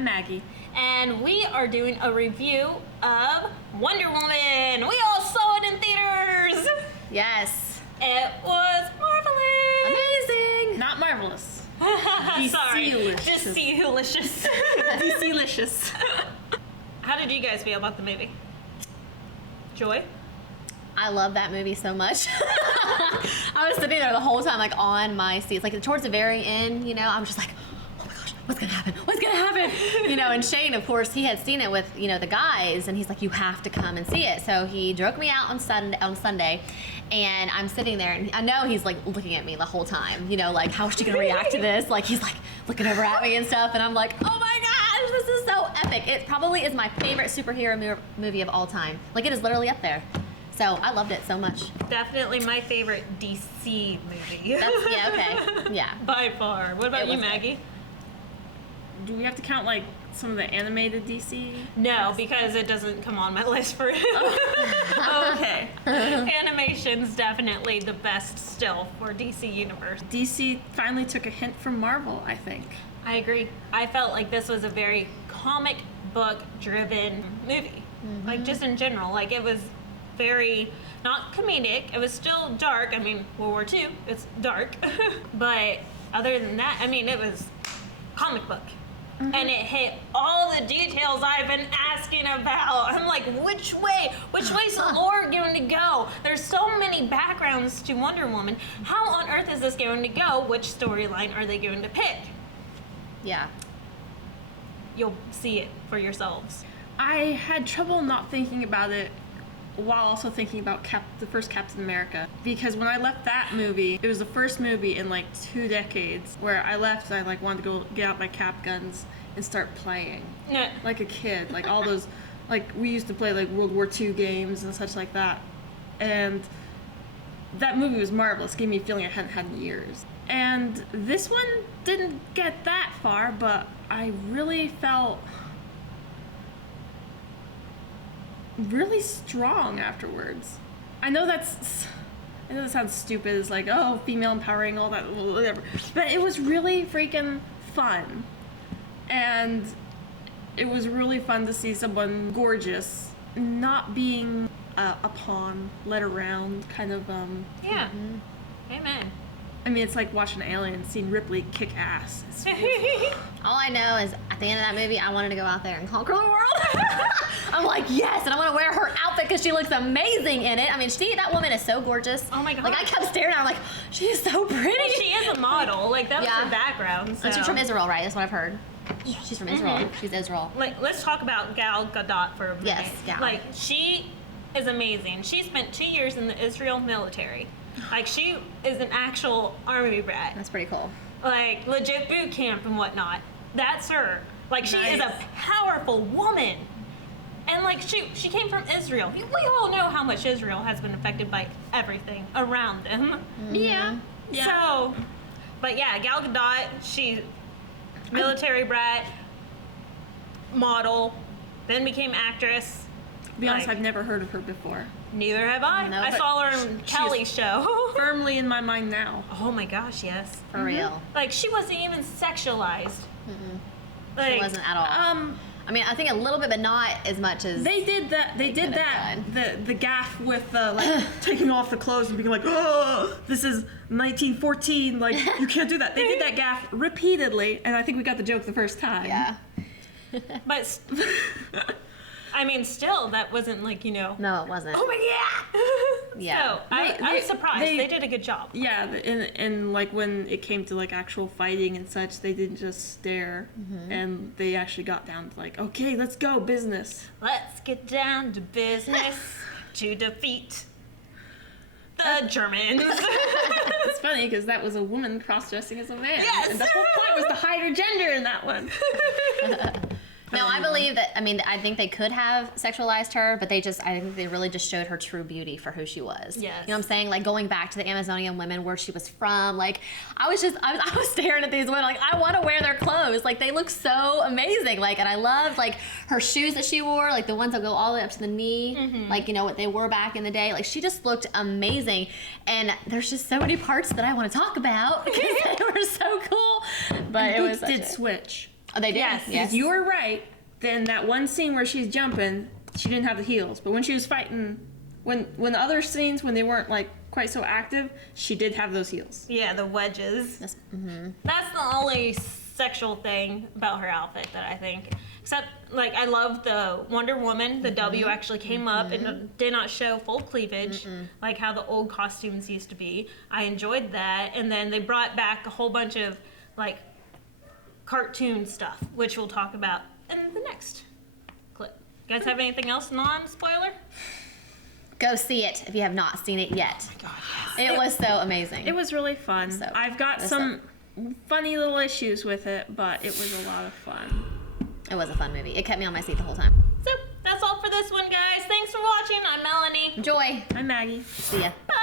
I'm Maggie. And we are doing a review of Wonder Woman. We all saw it in theaters. Yes. It was marvelous. Amazing. Not marvelous. Sorry. DC-licious. Just see-licious. DC-licious. How did you guys feel about the movie? Joy? I love that movie so much. I was sitting there the whole time, like on my seats, like towards the very end, you know, I was just like, oh my gosh, what's gonna happen? What's gonna happen? You know, and Shane, of course, he had seen it with, you know, the guys, and he's like, you have to come and see it. So he drove me out on Sunday, and I'm sitting there, and I know he's like looking at me the whole time, you know, like, how is she gonna react to this? Like, he's like looking over at me and stuff, and I'm like, oh my gosh, this is so epic. It probably is my favorite superhero movie of all time. Like, it is literally up there. So I loved it so much. Definitely my favorite DC movie. Yeah, okay. Yeah. By far. What about you, was Maggie? Do we have to count like some of the animated DC? No, because it doesn't come on my list for Okay. Animation's definitely the best still for DC Universe. DC finally took a hint from Marvel, I think. I agree. I felt like this was a very comic book driven movie. Like just in general. Like it was very not comedic. It was still dark. I mean, World War II, it's dark. But other than that, I mean, it was comic book. And it hit all the details I've been asking about. I'm like, which way's the lore going to go? There's so many backgrounds to Wonder Woman. How on earth is this going to go? Which storyline are they going to pick? Yeah. You'll see it for yourselves. I had trouble not thinking about it while also thinking about the first Captain America. Because when I left that movie, it was the first movie in like 2 decades where I left and I like wanted to go get out my cap guns and start playing. No. Like a kid. Like all those, like we used to play like World War II games and such like that. And that movie was marvelous. It gave me a feeling I hadn't had in years. And this one didn't get that far, but I really felt really strong afterwards. I know that sounds stupid. It's like, oh, female empowering, all that, whatever. But it was really freaking fun. And it was really fun to see someone gorgeous not being a pawn, led around, kind of, Yeah. Amen. I mean, it's like watching Alien, seeing Ripley kick ass. It's All I know is at the end of that movie, I wanted to go out there and conquer the world. I'm like, yes, and I want to wear her outfit because she looks amazing in it. I mean, that woman is so gorgeous. Oh my God. Like, I kept staring at her, I'm like, she is so pretty. Well, she is a model. Like, that was Yeah. her background. So. And she's from Israel, right? That's what I've heard. She's from Israel. She's Israel. Like, let's talk about Gal Gadot for a minute. Yes, Gal. Like, she is amazing. She spent 2 years in the Israel military. Like, she is an actual army brat. That's pretty cool. Like, legit boot camp and whatnot. That's her. Like, she is a Nice. powerful woman. And, like, she came from Israel. We all know how much Israel has been affected by everything around them. Yeah. So, but yeah, Gal Gadot, she military brat, model, then became actress. To be honest, Like- I've never heard of her before. Neither have I. No, I but saw her in Kelly's show. Firmly in my mind now. Oh my gosh, yes. For real. Like, she wasn't even sexualized. Like, It wasn't at all. I mean, I think a little bit, but not as much as... They did that. They did could've that. The gaff with like taking off the clothes and being like, "Oh, this is 1914. Like you can't do that." They did that gaff repeatedly, and I think we got the joke the first time. Yeah. But, I mean, still, that wasn't like, you know, No, it wasn't. oh my God! Yeah. So, I was surprised. They did a good job. Yeah, and like when it came to like actual fighting and such, they didn't just stare, and they actually got down to like, okay, let's go, business. Let's get down to business to defeat the Germans. It's funny because that was a woman cross-dressing as a man. Yes! And the whole point was to hide her gender in that one. No, I believe that, I mean, I think they could have sexualized her, but I think they really just showed her true beauty for who she was. Yes. You know what I'm saying? Like, going back to the Amazonian women, where she was from, like, I was staring at these women, like, I want to wear their clothes. Like, they look so amazing. Like, and I loved, like, her shoes that she wore, like, the ones that go all the way up to the knee, like, you know, what they wore back in the day. Like, she just looked amazing. And there's just so many parts that I want to talk about because they were so cool. But And it was boots such did switch. Oh, they did? Yes. If you were right, then that one scene where she's jumping, she didn't have the heels. But when she was fighting, when the other scenes, when they weren't like quite so active, she did have those heels. Yeah, the wedges. That's That's the only sexual thing about her outfit that I think. Except, like, I love the Wonder Woman. The W actually came up and did not show full cleavage, like how the old costumes used to be. I enjoyed that. And then they brought back a whole bunch of, like, cartoon stuff, which we'll talk about in the next clip. You guys have anything else non-spoiler? Go see it if you have not seen it yet. Oh my God, yes. It was so amazing. It was really fun. So, I've got some funny little issues with it, but it was a lot of fun. It was a fun movie. It kept me on my seat the whole time. So, that's all for this one, guys. Thanks for watching. I'm Melanie. Enjoy. I'm Maggie. See ya. Bye.